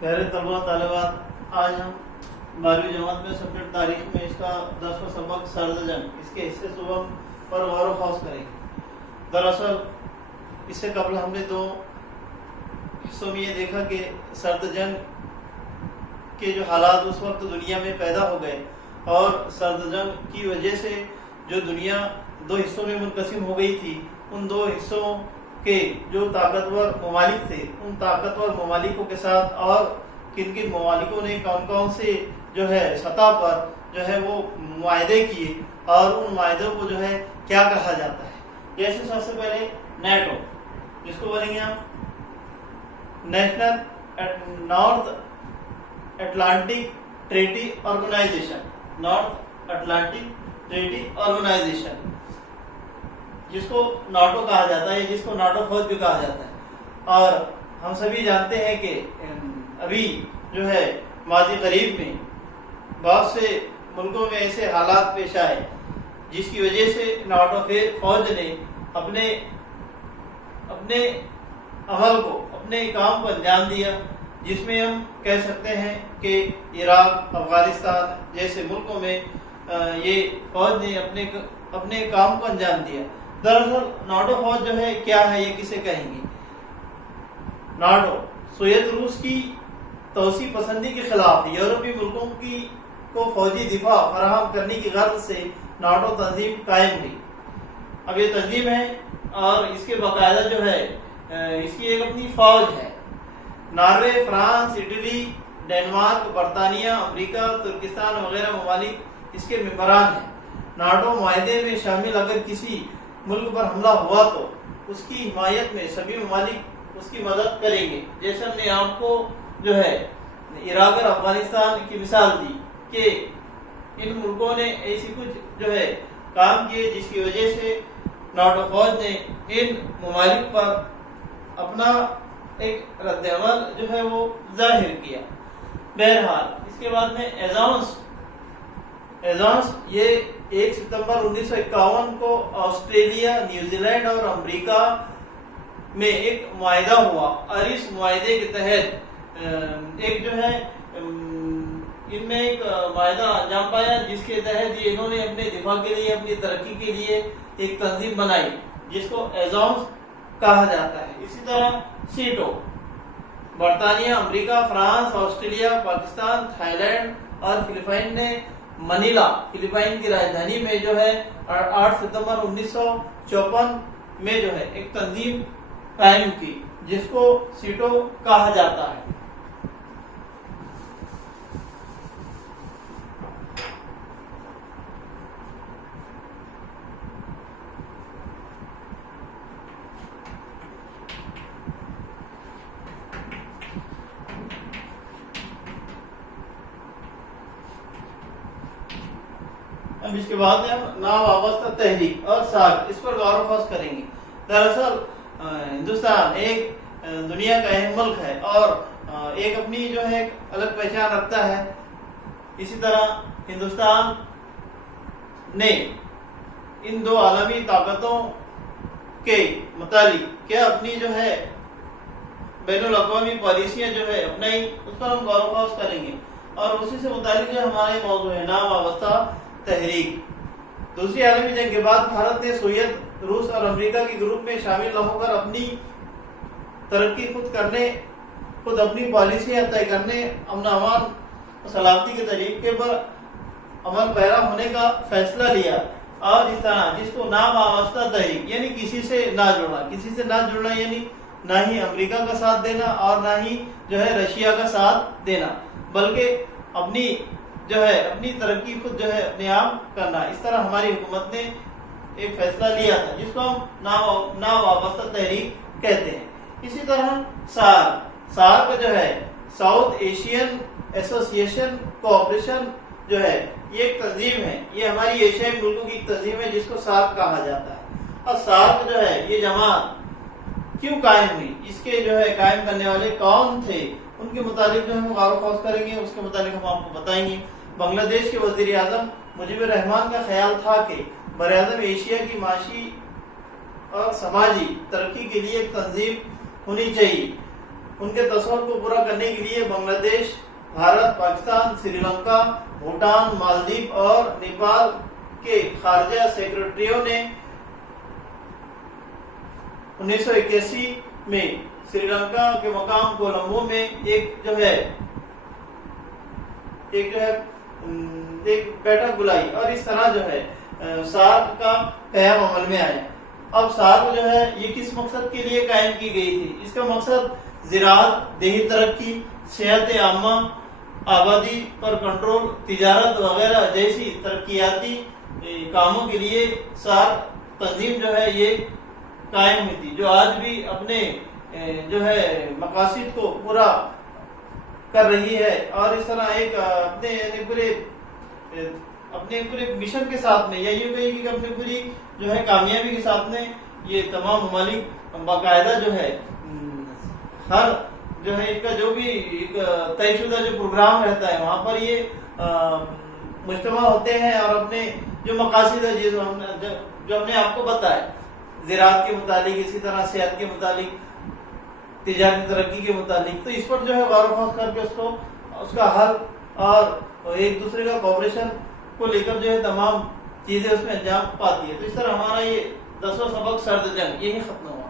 پیارے طلباء طالبات، آج ہم 12ویں جماعت میں سبجیکٹ تاریخ میں اس کا 10واں سبق سرد جنگ اس کے حصے صبح پر غور و خوض کریں گے۔ دراصل اس سے قبل ہم نے دو حصوں میں یہ دیکھا کہ سرد جنگ کے جو حالات اس وقت دنیا میں پیدا ہو گئے اور سرد جنگ کی وجہ سے جو دنیا دو حصوں میں منقسم ہو گئی تھی، ان دو حصوں کے جو طاقتور ممالک تھے، ان طاقتور ممالکوں کے ساتھ اور کن کن ممالکوں نے کون کون سے جو ہے سطح پر جو ہے وہ معاہدے کیے اور ان معاہدوں کو جو ہے کیا کہا جاتا ہے۔ جیسے سب سے پہلے نیٹو، جس کو بولیں گے ہم National North Atlantic Treaty Organization, North Atlantic Treaty Organization, جس کو ناٹو کہا جاتا ہے، جس کو ناٹو فوج بھی کہا جاتا ہے۔ اور ہم سبھی جانتے ہیں کہ ابھی جو ہے ماضی قریب میں بہت سے ملکوں میں ایسے حالات پیش آئے جس کی وجہ سے ناٹو فوج نے اپنے عمل کو، اپنے کام کو انجام دیا، جس میں ہم کہہ سکتے ہیں کہ عراق، افغانستان جیسے ملکوں میں یہ فوج نے اپنے کام کو انجام دیا۔ دراصل ناٹو فوج جو ہے کیا ہے، یہ کسے کہیں گے؟ ناٹو سوویت روس کی توسیع پسندی کے خلاف یورپی ملکوں کو فوجی دفاع فراہم کرنے کی غرض سے ناٹو تنظیم قائم ہوئی۔ اب یہ تنظیم ہے اور اس کے باقاعدہ جو ہے اس کی ایک اپنی فوج ہے۔ ناروے، فرانس، اٹلی، ڈنمارک، برطانیہ، امریکہ، ترکستان وغیرہ ممالک اس کے ممبران ہیں۔ ناٹو معاہدے میں شامل اگر کسی ملک پر حملہ ہوا تو اس کی حمایت میں سبھی ممالک اس کی مدد کریں گے۔ جیسے ہم نے آپ کو جو ہے عراق اور افغانستان کی مثال دی کہ ان ملکوں نے ایسی کچھ جو ہے کام کیے جس کی وجہ سے ناٹو فوج نے ان ممالک پر اپنا ایک رد عمل جو ہے وہ ظاہر کیا۔ بہرحال اس کے بعد میں ایزانس یہ 1 ستمبر 1951 کو آسٹریلیا، نیوزی لینڈ اور امریکہ میں ایک معاہدہ ہوا اور اس معاہدے کے تحت ایک جو ہے ان میں ایک معاہدہ انجام پایا جس کے تحت یہ انہوں نے اپنے دفاع کے لیے، اپنی ترقی کے لیے ایک تنظیم بنائی جس کو ایزانس کہا جاتا ہے۔ اسی طرح سیٹو، برطانیہ، امریکہ، France, Australia, Pakistan, Thailand اور فلپائن نے منیلا، فلپائن کی راجدھانی میں جو ہے 8 ستمبر 1954 میں جو ہے ایک تنظیم قائم کی جس کو سیٹو کہا جاتا ہے۔ اب اس کے بعد میں ہم ناوابستہ تحریک اور ساکھ اس پر غور و خوض کریں گے۔ دراصل ہندوستان ایک دنیا کا اہم ملک ہے اور ایک اپنی جو ہے الگ پہچان رکھتا ہے۔ اسی طرح ہندوستان نے ان دو عالمی طاقتوں کے متعلق کیا اپنی جو ہے بین الاقوامی پالیسیاں جو ہے اپنائی، اس پر ہم غور و خوض کریں گے اور اسی سے متعلق جو ہمارے موضوع ہے ناوابستہ تحریک۔ دوسری عالمی جنگ کے بعد بھارت نے سوویت روس اور امریکہ کے گروپ میں شامل نہ ہو کر اپنی ترقی خود اپنی پالیسیاں طے کرنے، امن و امان و سلامتی کے طریقے پر عمل پیرا ہونے کا فیصلہ لیا اور اس طرح جس کو ناوابستہ تحریک یعنی کسی سے نہ جڑنا یعنی نہ ہی امریکہ کا ساتھ دینا اور نہ ہی جو ہے رشیا کا ساتھ دینا، بلکہ اپنی ترقی خود جو ہے اپنے آپ کرنا۔ اس طرح ہماری حکومت نے ایک فیصلہ لیا تھا جس کو ہم ناوابستہ تحریک کہتے ہیں۔ اسی طرح سارک جو ہے ساؤتھ ایشین ایسوسیشن کوآپریشن جو ہے یہ ایک تنظیم ہے، یہ ہماری ایشیائی ملکوں کی ایک تنظیم ہے جس کو سارک کہا جاتا ہے۔ اور سارک جو ہے یہ جماعت کیوں قائم ہوئی، اس کے جو ہے قائم کرنے والے کون تھے، ان کے متعلق جو ہم غور و خوض کریں گے، اس کے متعلق ہم آپ کو بتائیں گے۔ بنگلہ دیش کے وزیر اعظم مجیب الرحمان کا خیال تھا کہ براعظم ایشیا کی معاشی اور سماجی ترقی کے لیے ایک تنظیم ہونی چاہیے ان کے تصور کو پورا کرنے کے لیے بنگلہ دیش، بھارت، پاکستان، سری لنکا، بھوٹان، مالدیپ اور نیپال کے خارجہ سیکرٹریوں نے 1981 میں سری لنکا کے مقام کولمبو میں ایک بیٹھک بلائی، اور اس طرح سارک کا قیام عمل میں آیا۔ اب سارک یہ کس مقصد کے لیے قائم کی گئی تھی؟ اس کا مقصد زراعت، دیہی ترقی، صحت عامہ، آبادی پر کنٹرول، تجارت وغیرہ جیسی ترقیاتی کاموں کے لیے سارک تنظیم یہ قائم ہوئی تھی، جو آج بھی اپنے مقاصد کو پورا کر رہی ہے، اور اس طرح ایک اپنے پورے مشن کے ساتھ میں، یا یوں کہیں کہ اپنی پوری کامیابی کے ساتھ میں یہ تمام ممالک باقاعدہ ہر ان کا جو بھی ایک طے شدہ پروگرام رہتا ہے وہاں پر یہ مجتمع ہوتے ہیں، اور اپنے جو مقاصد ہے جو ہم نے آپ کو بتایا، زراعت کے متعلق، اسی طرح صحت کے متعلق، تجارتی ترقی کے متعلق، تو اس پر غور و خوض کر کے اس کا حل اور ایک دوسرے کا کوآپریشن کو لے کر تمام چیزیں اس میں انجام پاتی ہے۔ تو اس طرح ہمارا یہ 10واں سبق سرد جنگ یہی ختم ہوا۔